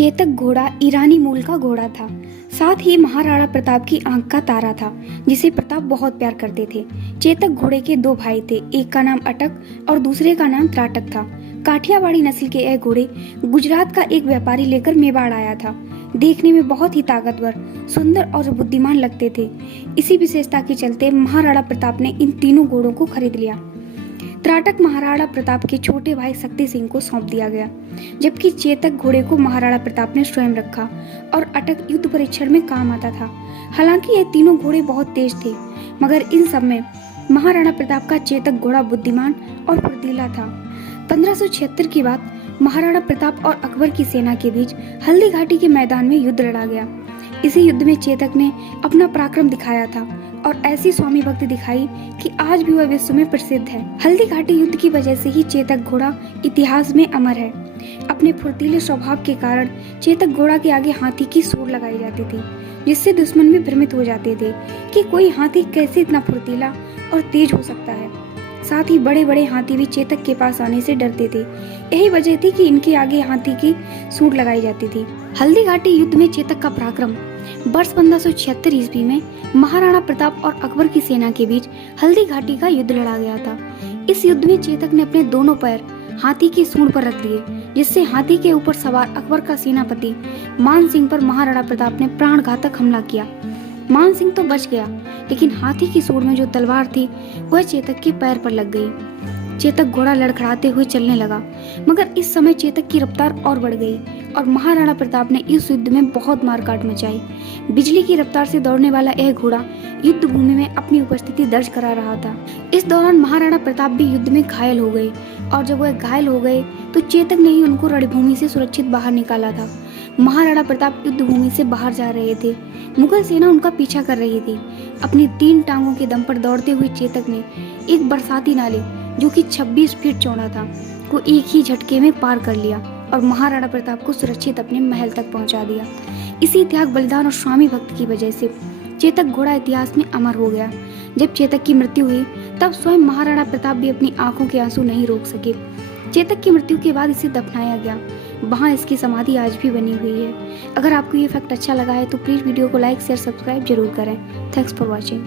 चेतक घोड़ा ईरानी मूल का घोड़ा था। साथ ही महाराणा प्रताप की आंख का तारा था, जिसे प्रताप बहुत प्यार करते थे। चेतक घोड़े के दो भाई थे, एक का नाम अटक और दूसरे का नाम त्राटक था। काठियावाड़ी नस्ल के यह घोड़े गुजरात का एक व्यापारी लेकर मेवाड़ आया था। देखने में बहुत ही ताकतवर, सुंदर और बुद्धिमान लगते थे। इसी विशेषता के चलते महाराणा प्रताप ने इन तीनों घोड़ों को खरीद लिया। त्राटक महाराणा प्रताप के छोटे भाई शक्ति सिंह को सौंप दिया गया, जबकि चेतक घोड़े को महाराणा प्रताप ने स्वयं रखा और अटक युद्ध परीक्षण में काम आता था। हालांकि ये तीनों घोड़े बहुत तेज थे, मगर इन सब में महाराणा प्रताप का चेतक घोड़ा बुद्धिमान और फुर्तीला था। 1576 की बात महाराणा प्रताप और अकबर की सेना के बीच हल्दी घाटी के मैदान में युद्ध लड़ा गया। इसी युद्ध में चेतक ने अपना पराक्रम दिखाया था और ऐसी स्वामी भक्ति दिखाई कि आज भी वह विश्व में प्रसिद्ध है। हल्दी घाटी युद्ध की वजह से ही चेतक घोड़ा इतिहास में अमर है। अपने फुर्तीले स्वभाव के कारण चेतक घोड़ा के आगे हाथी की सूंड लगाई जाती थी, जिससे दुश्मन भी भ्रमित हो जाते थे कि कोई हाथी कैसे इतना फुर्तीला और तेज हो सकता है। साथ ही बड़े बड़े हाथी भी चेतक के पास आने से डरते थे। यही वजह थी कि इनके आगे हाथी की सूंड लगाई जाती थी। हल्दी घाटी युद्ध में चेतक का पराक्रम। वर्ष 1576 ईस्वी में महाराणा प्रताप और अकबर की सेना के बीच हल्दी घाटी का युद्ध लड़ा गया था। इस युद्ध में चेतक ने अपने दोनों पैर हाथी की सूंड पर रख दिए, जिससे हाथी के ऊपर सवार अकबर का सेनापति मान सिंह पर महाराणा प्रताप ने प्राणघातक हमला किया। मान सिंह तो बच गया, लेकिन हाथी की सूंड में जो तलवार थी वह चेतक के पैर पर लग गई। चेतक घोड़ा लड़खड़ाते हुए चलने लगा, मगर इस समय चेतक की रफ्तार और बढ़ गई और महाराणा प्रताप ने इस युद्ध में बहुत मारकाट मचाई। बिजली की रफ्तार से दौड़ने वाला यह घोड़ा युद्ध भूमि में अपनी उपस्थिति दर्ज करा रहा था। इस दौरान महाराणा प्रताप भी युद्ध में घायल हो गए, और जब वह घायल हो गए तो चेतक ने ही उनको रणभूमि से सुरक्षित बाहर निकाला था। महाराणा प्रताप युद्ध भूमि से बाहर जा रहे थे। मुगल सेना उनका पीछा कर रही थी। अपनी 3 टांगों के दम पर दौड़ते हुए चेतक ने एक बरसाती नाले, जो कि 26 फीट चौड़ा था, को एक ही झटके में पार कर लिया और महाराणा प्रताप को सुरक्षित अपने महल तक पहुंचा दिया। इसी त्याग, बलिदान और स्वामी भक्ति की वजह से चेतक घोड़ा इतिहास में अमर हो गया। जब चेतक की मृत्यु हुई तब स्वयं महाराणा प्रताप भी अपनी आंखों के आंसू नहीं रोक सके। चेतक की मृत्यु के बाद इसे दफनाया गया। वहाँ इसकी समाधि आज भी बनी हुई है। अगर आपको ये फैक्ट अच्छा लगा है तो प्लीज वीडियो को लाइक, शेयर, सब्सक्राइब जरूर करें। Thanks for watching.